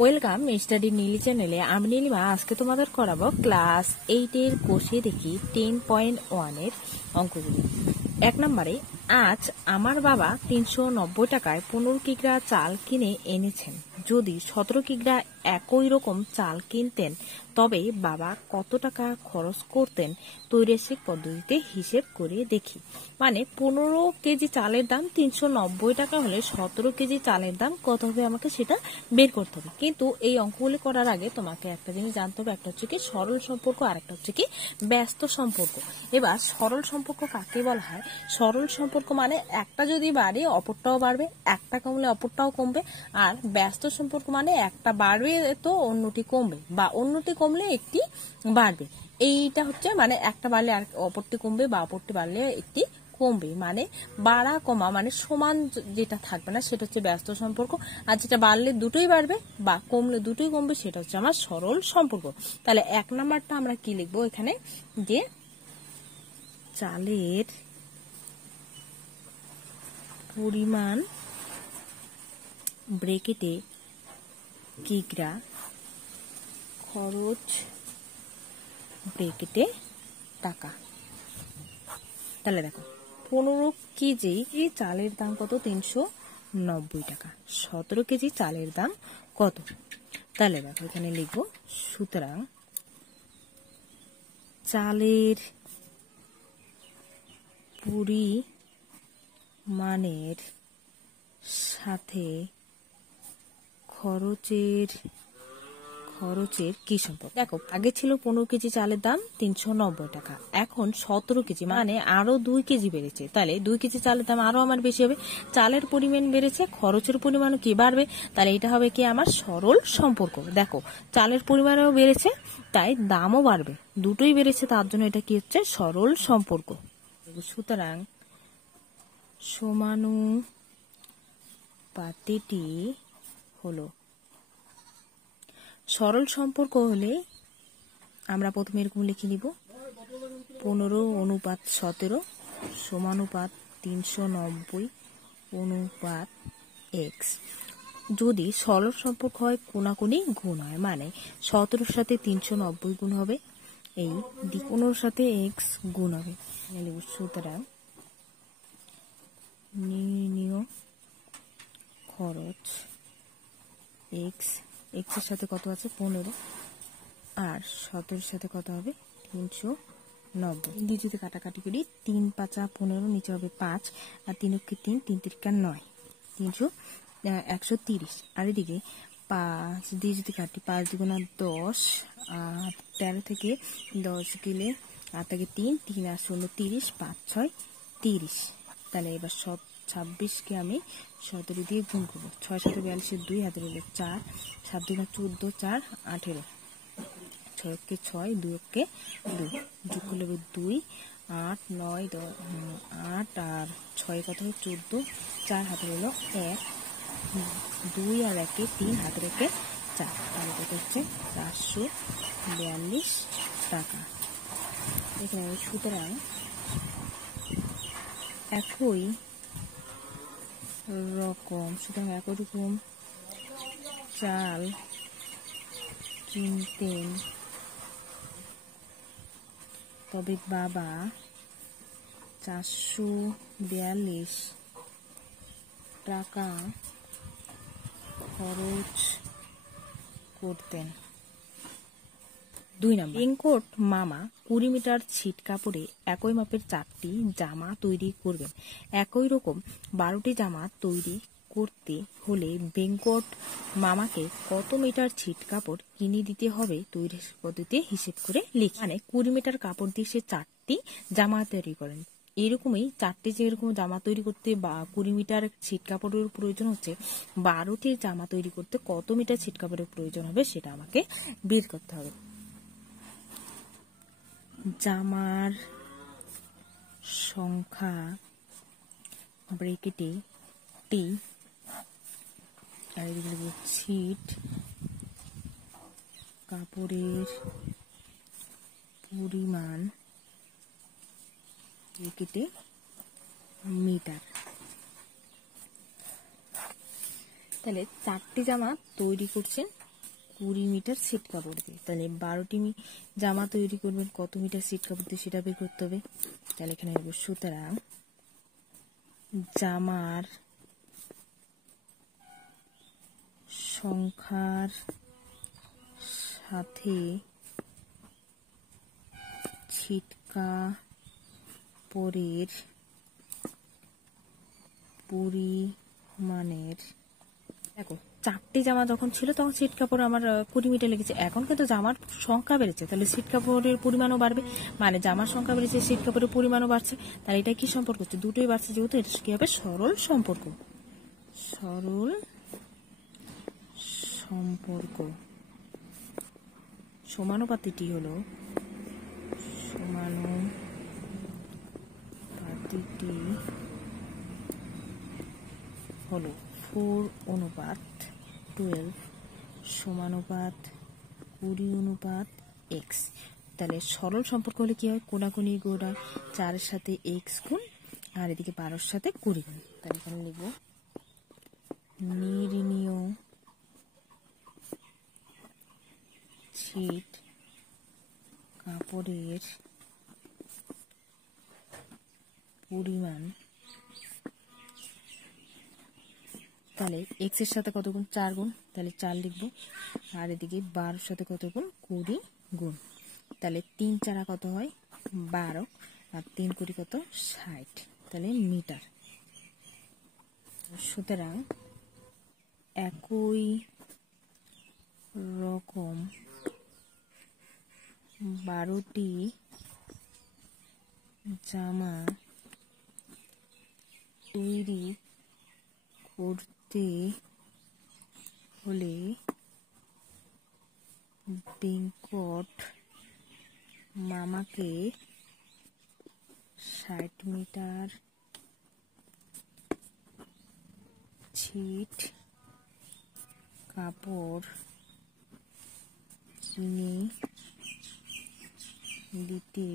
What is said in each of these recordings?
Welcome study Neeli চ্যানেলে। আমি নীলিমা আজকে তোমাদের করাবো ক্লাস 8 এর কোষে দেখি 10.1 এর অঙ্কগুলি। 1 নম্বরে, আজ আমার বাবা 390 টাকায় 15 কিগ্রা চাল কিনে এনেছেন। যদি 17 কিগ্রা একই রকম চাল কিনতেন তবে বাবা কত টাকা খরচ করতেন? তৈরাসিক পদ্ধতিতে হিসেব করে দেখি। মানে 15 কেজি চালের দাম 390 টাকা হলে 17 কেজি চালের দাম কত হবে আমাকে সেটা বের করতে হবে। কিন্তু এই অঙ্কগুলি করার আগে তোমাকে একটা জিনিস জানতে হবে, একটা হচ্ছে কি সরল সম্পর্ক আর একটা হচ্ছে কি ব্যস্ত সম্পর্ক। এবার সরল সম্পর্ক কাকে বলা হয়? সরল সম্পর্ক মানে একটা যদি বাড়ে অপরটাও বাড়বে, একটা কমলে অপরটাও কমবে। আর ব্যস্ত সম্পর্ক মানে একটা বাড়বে তো অন্যটি কমবে, বা অন্যটি কমলে একটি বাড়বে। এইটা হচ্ছে মানে একটা বাড়লে আর অপরটি কমবে বা অপরটি বাড়লে একটি কমবে। মানে বাড়া কমা মানে সমান যেটা থাকবে না সেটা হচ্ছে ব্যস্ত সম্পর্ক, আর যেটা বাড়লে দুটোই বাড়বে বা কমলে দুটোই কমবে সেটা হচ্ছে আমার সরল সম্পর্ক। তাহলে 1 নাম্বারটা আমরা কি লিখবো এখানে, যে চালের পরিমাণ ব্রেকেটে কিগ্রা, খরচ ব্রেকেটে টাকা। তাহলে দেখো 15 কেজি চালের দাম কত? 390 টাকা। 17 কেজি চালের দাম কত? তাহলে দেখো এখানে লিখবো, সুতরাং চালের পরিমাণের সাথে খরচের কি সম্পর্ক? দেখো আগে ছিল 15 কেজি চালের দাম 390 টাকা, এখন 17 কেজি মানে আরো 2 কেজি বেড়েছে। তাহলে 2 কেজি চালের দাম আরো আমার বেশি হবে। চালের পরিমাণ বেড়েছে, খরচের পরিমাণও কি বাড়বে? তাহলে এটা হবে কি আমার সরল সম্পর্ক। দেখো চালের পরিমাণও বেড়েছে তাই দামও বাড়বে, দুটোই বেড়েছে তার জন্য এটা কি হচ্ছে? সরল সম্পর্ক। সুতরাং সমানুপাতিটি হলো সরল সম্পর্ক। হলে আমরা প্রথমে এরকম লিখে নিব, 15:17 সমানুপাত 390 অনুপাত x। যদি সরল সম্পর্ক হয় কোনাকুনি গুণ হয়, মানে 17 সাথে 390 গুণ হবে, এই 15 সাথে x গুণ হবে। সুতরাং নির্ণীয় খরচ x, x এর সাথে কত আছে? 15, আর 17 সাথে কত হবে? 390। দ্বিতীয়তে কাটাকাটি করি, 3 5 15, নিচে হবে 5 আর 3 3, 3 3 9, 130। আর এদিকে 5 দিয়ে যদি কাটি, 5 2 10, আর 13 থেকে 10 গেলে 8 থেকে 3, 3 আর 16 30, 5 6 30। তাহলে এবার 26কে আমি 17 দিয়ে গুণ করবো। 6 7 42, 2 হাতে রইল 4, 7 2 14, 4 18, 6 কে 6, 2 কে 2, যোগ করলে 2, 8 9 10, 8 আর 6 কত হয়? 14, 4 হাতে রইল 1, 2 আর 1 3, হাতে রেখে 4। তাহলে কত হচ্ছে? 442 টাকা। এখানে সুতরাং একই রকম চাল কিনতেন তবে বাবা 442 টাকা খরচ করতেন। 2 নম্বর, রেইনকোট মামা 20 মিটার ছিট কাপড়ে একই মাপের 4টি জামা তৈরি করবেন। একই রকম 12টি জামা তৈরি করতে হলে বেঙ্কট মামাকে কত মিটার ছিট কাপড় কিনে দিতে হবে? তৈরি পদ্ধতিতে হিসেব করে লিখি। মানে 20 মিটার কাপড় দিয়ে সে 4টি জামা তৈরি করেন। এরকমই 4টি যেরকম জামা তৈরি করতে বা 20 মিটার ছিট কাপড়ের প্রয়োজন হচ্ছে, 12টি জামা তৈরি করতে কত মিটার ছিট কাপড়ের প্রয়োজন হবে সেটা আমাকে বের করতে হবে। জামার সংখ্যা ব্রেকেটে টি, আর ছিট কাপড়ের পরিমাণ ব্রেকেটে মিটার। তাহলে 4টি জামা তৈরি করছেন 20 মিটার ছিট কাপড় দিয়ে। তাহলে 12টি জামা তৈরি করবেন, কত মিটার ছিট কাপড় দিয়ে সেটা বের করতে হবে। তাহলে এখানে লিখব সুতরাং জামার সংখ্যার সাথে ছিট কাপড়ের পরিমাণের, দেখো 4টি জামা যখন ছিল তখন ছিট কাপড় আমার 20 মিটার লেগেছে, এখন কিন্তু জামার সংখ্যা বেড়েছে, তাহলে ছিট কাপড়ের পরিমাণও বাড়বে, মানে জামার সংখ্যা বেড়েছে ছিট কাপড়ের পরিমাণও বাড়ছে। তাহলে এটা কি সম্পর্ক হচ্ছে? দুটোই বাড়ছে যেহেতু এটা কি হবে? সরল সম্পর্ক। সরল সম্পর্ক। সমানুপাতিটি হলো হলো 4:12 সমানুপাত 20:x। তাহলে সরল সম্পর্ক হলে কি হয়? কোনাকুনি গুণ হয়, 4-এর সাথে x গুণ আর এদিকে 12-এর সাথে 20 গুণ। তাহলে এখানে লিখব নির্ণীয় ছিট কাপড়ের পরিমাণ। তাহলে x এর সাথে কত গুণ? 4 গুণ, তাহলে 4 লিখব, আর এদিকে 12-এর সাথে কত গুণ? 20 গুণ। তাহলে 3 4 কত হয়? 12, আর 3 20 কত? 60, তাহলে মিটার। সুতরাং একই রকম 12টি জামা তৈরি করতে হলে বেঙ্কট মামাকে 60 মিটার ছিট কাপড় কিনে দিতে।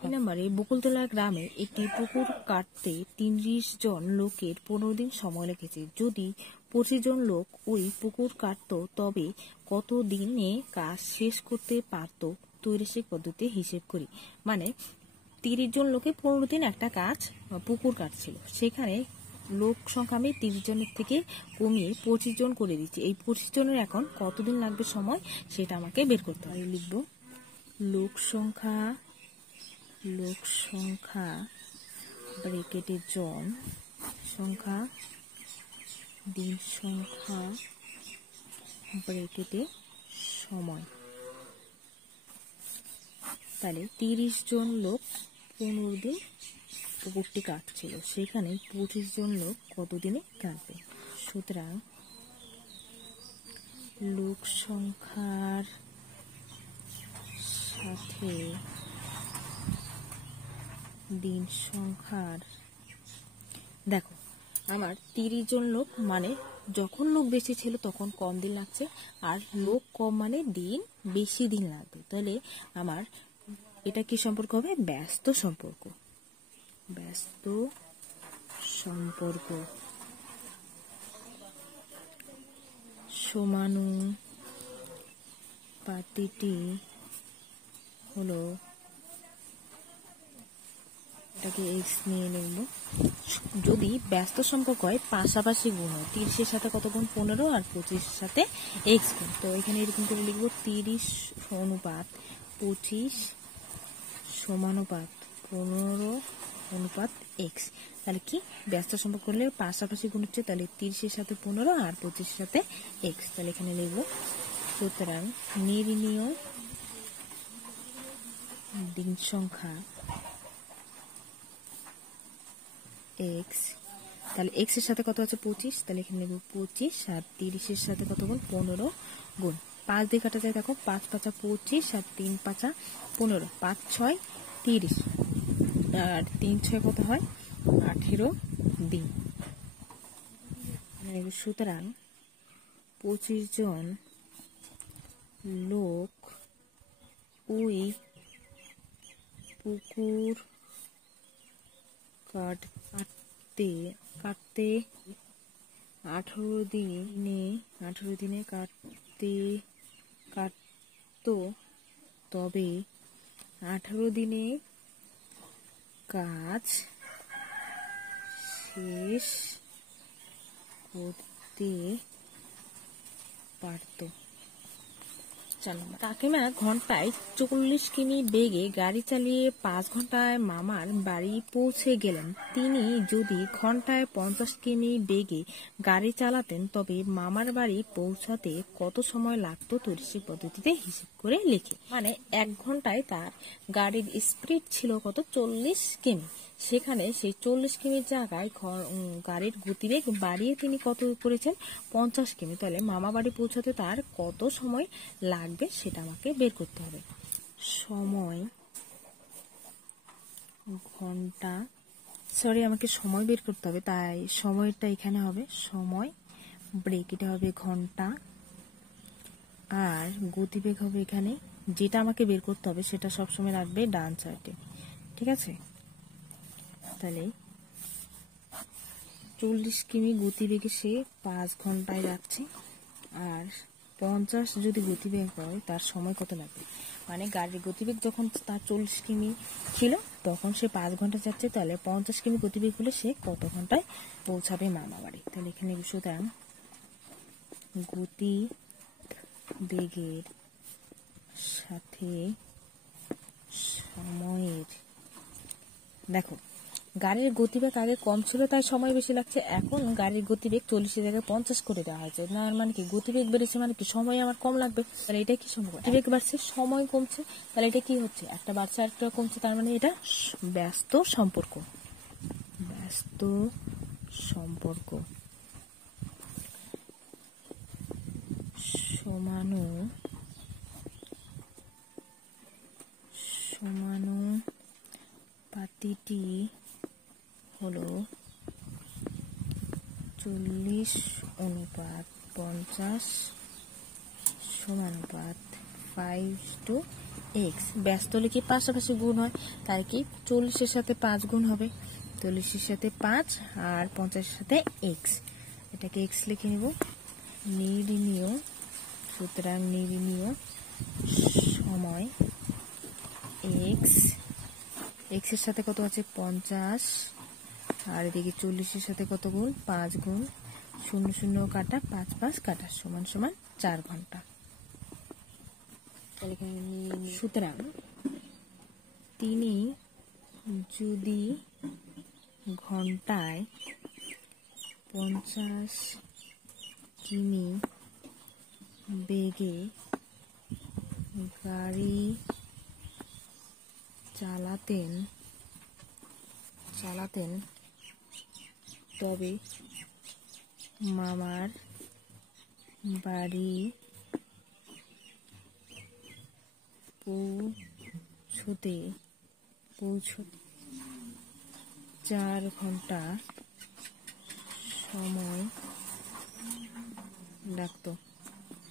নম্বরে বকুলতলা গ্রামে একটি পুকুর কাটতে 30 জন লোকের 15 দিন সময় লেগেছে। যদি 25 জন লোক ওই পুকুর কাটতো তবে কত দিনে কাজ শেষ করতে পারত? তৈরিসিক পদ্ধতি হিসেব করি। মানে 30 জন লোকে 15 দিন একটা কাজ পুকুর কাটছিল, সেখানে লোক সংখ্যা আমি 30 জনের থেকে কমিয়ে 25 জন করে দিচ্ছি। এই 25 জনের এখন কতদিন লাগবে সময় সেটা আমাকে বের করতে হবে। লিখব লোক সংখ্যা ব্র্যাকেটে জন সংখ্যা, দিন সংখ্যা ব্র্যাকেটে সময়। তাহলে 30 জন লোক 15 দিন পুকুরটি কাটছিল, সেখানে 25 জন লোক কতদিনে কাটবে? সুতরাং লোক সংখ্যার সাথে দিন সংখ্যার, দেখো আমার 30 জন লোক মানে যখন লোক বেশি ছিল তখন কম দিন লাগছে, আর লোক কম মানে দিন বেশি দিন লাগবে। তাহলে আমার এটা কি সম্পর্ক হবে? ব্যস্ত সম্পর্ক। ব্যস্ত সম্পর্ক। সমানুপাতিটি হলো, এটাকে x নিয়ে নেব। যদি ব্যস্ত সম্পর্ক হয় পাশাপাশি গুণ হয়, 30-এর সাথে কত গুণ? 15, আর 25-এর সাথে x গুণ। তো এখানে এরকম করে লিখব 30 অনুপাত 25 সমানুপাত 15 অনুপাত x। তাহলে কি ব্যস্ত সম্পর্ক করলে পাশাপাশি গুণ হচ্ছে, তাহলে 30-এর সাথে 15 আর 25-এর সাথে x। তাহলে এখানে লিখব সুতরাং নির্ণীয় দিন সংখ্যা x। তাহলে x এর সাথে কত আছে? 25, তাহলে এখানে নেব 25, আর 30-এর সাথে কত গুণ? 15 গুণ। 5 দিয়ে কাটা যায়, দেখো 5 5 25, আর 3 5 15, 5 6 30, আর 3 6 কত হয়? 18 দিন। সুতরাং 25 জন লোক ওই পুকুর কাটতে 18 দিনে করতে কাটতো, তবে 18 দিনে কাজ শেষ করতে পারত। কাকিমা ঘন্টায় 40 কিমি বেগে গাড়ি চালিয়ে 5 ঘন্টায় মামার বাড়ি পৌঁছে গেলেন। তিনি যদি ঘন্টায় 50 কিমি বেগে গাড়ি চালাতেন তবে মামার বাড়ি পৌঁছাতে কত সময় লাগতো তৈরি পদ্ধতিতে হিসেব করে লিখে। মানে 1 ঘন্টায় তার গাড়ির স্পিড ছিল কত, 40 কিমি। সেখানে সেই 40 কিমির জায়গায় গাড়ির গতিবেগ বাড়িয়ে তিনি কত করেছেন, 50 কিমি। তাহলে মামা বাড়ি পৌঁছাতে তার কত সময় লাগবে সেটা আমাকে বের করতে হবে। সময় ঘন্টা, আমাকে সময় বের করতে হবে, তাই সময়টা এখানে হবে সময়, ব্রেক এটা হবে ঘন্টা, আর গতিবেগ হবে এখানে। যেটা আমাকে বের করতে হবে সেটা সবসময় রাখবে ডান সাইডে, ঠিক আছে? তাহলে 40 কিমি গতিবেগে সে 5 ঘন্টায় যাচ্ছে, আর 50 যদি গতিবেগ হয় তার সময় কত লাগবে। মানে গাড়ির গতিবেগ যখন তার 40 কিমি ছিল তখন সে 5 ঘন্টা যাচ্ছে, তাহলে 50 কিমি গতিবেগ হলে সে কত ঘন্টায় পৌঁছাবে মামা বাড়ি। তাহলে এখানে সুতরাং গতি বেগের সাথে সময়ের, দেখো গাড়ির গতিবেগ আগে কম ছিল তাই সময় বেশি লাগছে, এখন গাড়ির গতিবেগ 40 জায়গায় 50 করে দেওয়া হয়েছে। না মানে কি গতিবেগ বেড়েছে মানে কি সময় আমার কম লাগবে, তাহলে এটা কি সম্ভব? গতিবেগ বাড়ছে সময় কমছে, তাহলে এটা কি হচ্ছে, একটা বাড়ছে আর একটা কমছে, তার মানে এটা ব্যস্ত সম্পর্ক। ব্যস্ত সম্পর্ক সমানুপাতিটি হলো 40:50 সমানুপাত 5:x। ব্যস্ত হলে কি পাশাপাশি গুণ হয়, তাই কি 40-এর সাথে 5 গুণ হবে, 40-এর সাথে 5 আর 50-এর সাথে x, এটাকে x লিখে নিব। নির্ণীয়, সুতরাং নির্ণীয় সময় x, x এর সাথে কত আছে 50, আর এদিকে 40-এর সাথে কত গুণ 5 গুণ, 0 0 কাটা 5 5 কাটা সমান সমান 4 ঘন্টা। সুতরাং তিনি যদি ঘন্টায় 50 কিমি বেগে গাড়ি চালাতেন তবে মামার বাড়ি পৌঁছতে 4 ঘন্টা সময় লাগতো।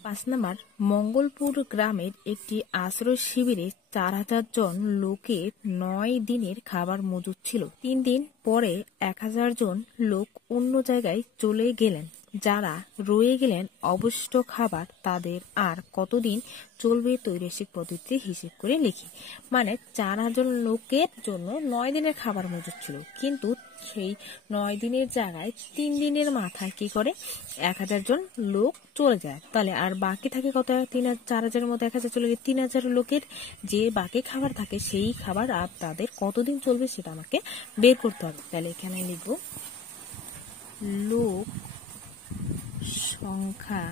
5 নাম্বার, মঙ্গলপুর গ্রামের একটি আশ্রয় শিবিরে 4000 জন লোকের 9 দিনের খাবার মজুদ ছিল। 3 দিন পরে 1000 জন লোক অন্য জায়গায় চলে গেলেন। যারা রয়ে গেলেন অবশিষ্ট খাবার তাদের আর কতদিন চলবে তৈরাসিক পদ্ধতিতে হিসেব করে লিখি। মানে 4000 লোকের জন্য 9 দিনের খাবার মজুদ ছিল, কিন্তু সেই 9 দিনের জায়গায় 3 দিনের মাথায় কি করে 1000 জন লোক চলে যায়, তাহলে আর বাকি থাকে কত, 4000-এর মধ্যে 1000 চলে গেলে 3000 লোকের যে বাকি খাবার থাকে সেই খাবার আর তাদের কতদিন চলবে সেটা আমাকে বের করতে হবে। তাহলে এখানে লিখব লোক সংখ্যা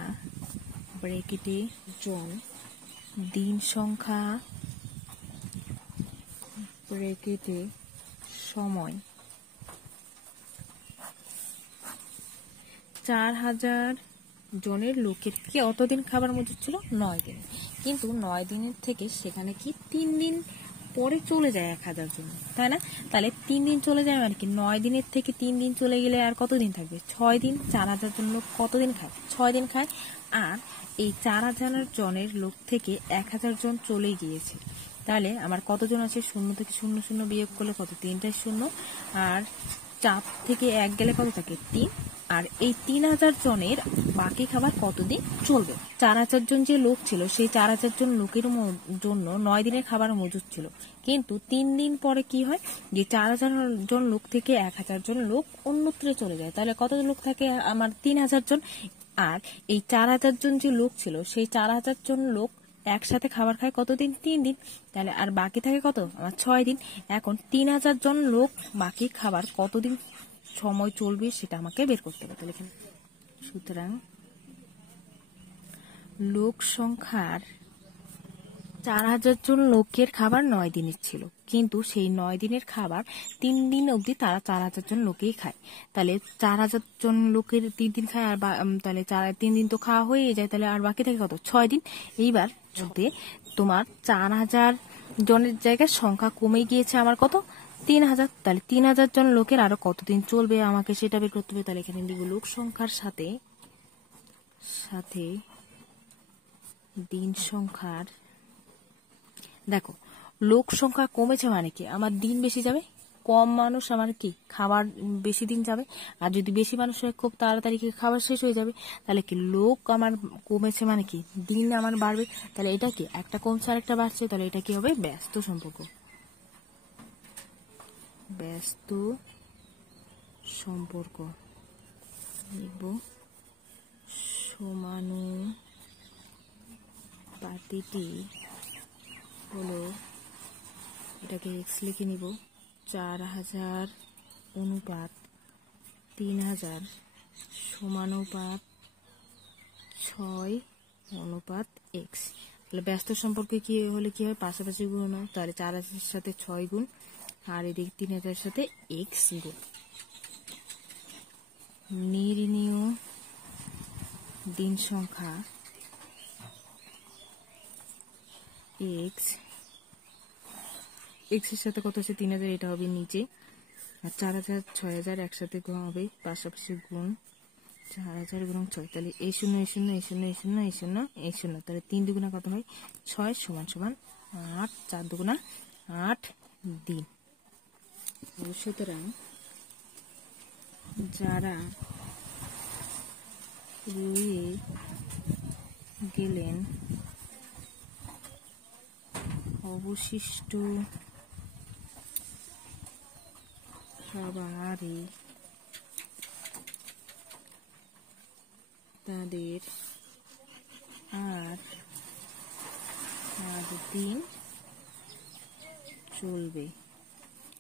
ব্র্যাকেটে জন, দিন সংখ্যা ব্র্যাকেটে সময়। 4000 জনের লোকের কি অতদিন খাবার মজুদ ছিল, 9 দিন, কিন্তু 9 দিনের থেকে সেখানে কি 3 দিন পরে চলে যায় 1000 জন, তাই না? তাহলে 3 দিন চলে যায় মানে কি 9 দিনের থেকে 3 দিন চলে গেলে আর কতদিন থাকবে, 6 দিন। 4000 জন লোক কতদিন খায়, 6 দিন খায়। আর এই 4000 জনের লোক থেকে 1000 জন চলে গিয়েছে, তাহলে আমার কতজন আছে, 0 থেকে 0 0 বিয়োগ করলে কত, 3টাই 0, আর 4 থেকে 1 গেলে কত থাকে 3, আর এই 3000 জনের বাকি খাবার কতদিন চলবে। 4000 জন যে লোক ছিল সেই 4000 জন লোকের জন্য 9 দিনের খাবার মজুদ ছিল, কিন্তু 3 দিন পরে কি হয় যে 4000 জন লোক থেকে 1000 জন লোক অন্যত্রে চলে যায়, তাহলে কত লোক থাকে আমার 3000 জন। আর এই 4000 জন যে লোক ছিল সেই 4000 জন লোক একসাথে খাবার খায় কতদিন 3 দিন, তাহলে আর বাকি থাকে কত আমার 6 দিন। এখন 3000 জন লোক বাকি খাবার কতদিন সময় চলবে সেটা আমাকে বের করতে হবে। তাহলে এখানে সুতরাং লোক সংখ্যার 4000 জন লোকের খাবার 9 দিনের ছিল, কিন্তু সেই 9 দিনের খাবার 3 দিন অবধি তারা 4000 জন লোকেই খায়। তাহলে 4000 জন লোকের 3 দিন খায়, আর তাহলে 3 দিন তো খাওয়া হয়ে যায়, তাহলে আর বাকি থাকে কত 6 দিন। এইবার যদি তোমার 4000 জনের জায়গায় সংখ্যা কমে গিয়েছে আমার কত 3000, তাহলে 3000 জন লোকের আরো কতদিন চলবে আমাকে সেটা বের করতে হবে। তাহলে এখানে দিব লোক সংখ্যার সাথে সাথে দিন সংখ্যার। দেখো লোক সংখ্যা কমেছে মানে কি আমার দিন বেশি যাবে, কম মানুষ আমার কি খাবার বেশি দিন যাবে, আর যদি বেশি মানুষ হয় খুব তাড়াতাড়ি খাবার শেষ হয়ে যাবে। তাহলে কি লোক আমার কমেছে মানে কি দিন আমার বাড়বে, তাহলে এটা কি একটা কমছে আর একটা বাড়ছে, তাহলে এটা কি হবে ব্যস্ত সম্পর্ক। ব্যস্ত সম্পর্ক লিখব সমানুপাতিটি হলো, এটাকে এক্স লিখে নিব 4000 অনুপাত 3000 সমানুপাত 6 অনুপাত এক্স। তাহলে ব্যস্ত সম্পর্কে কি হলে কি হয় পাশাপাশি গুণ হয়, তাহলে 4000 সাথে 6 গুণ আর এদিকে 3000 সাথে এক্স গুণ। নির্ণীয় দিন সংখ্যা এক্স, এক্স এর সাথে কত আছে 3000, এটা হবে নিচে, আর 4000 6000 একসাথে গুণ হবে পাশাপাশি গুণ 4000 গুণ 6, তাহলে এই শূন্য এই শূন্য এই শূন্য এই শূন্য এই শূন্য এই শূন্য, তাহলে 3 দুগুণা কত হয় 6 সমান সমান 8, 4 দুগুণা 8 দিন। সুতরাং যারা রয়ে গেলেন অবশিষ্ট খাবারে তাদের আর 8 দিন চলবে।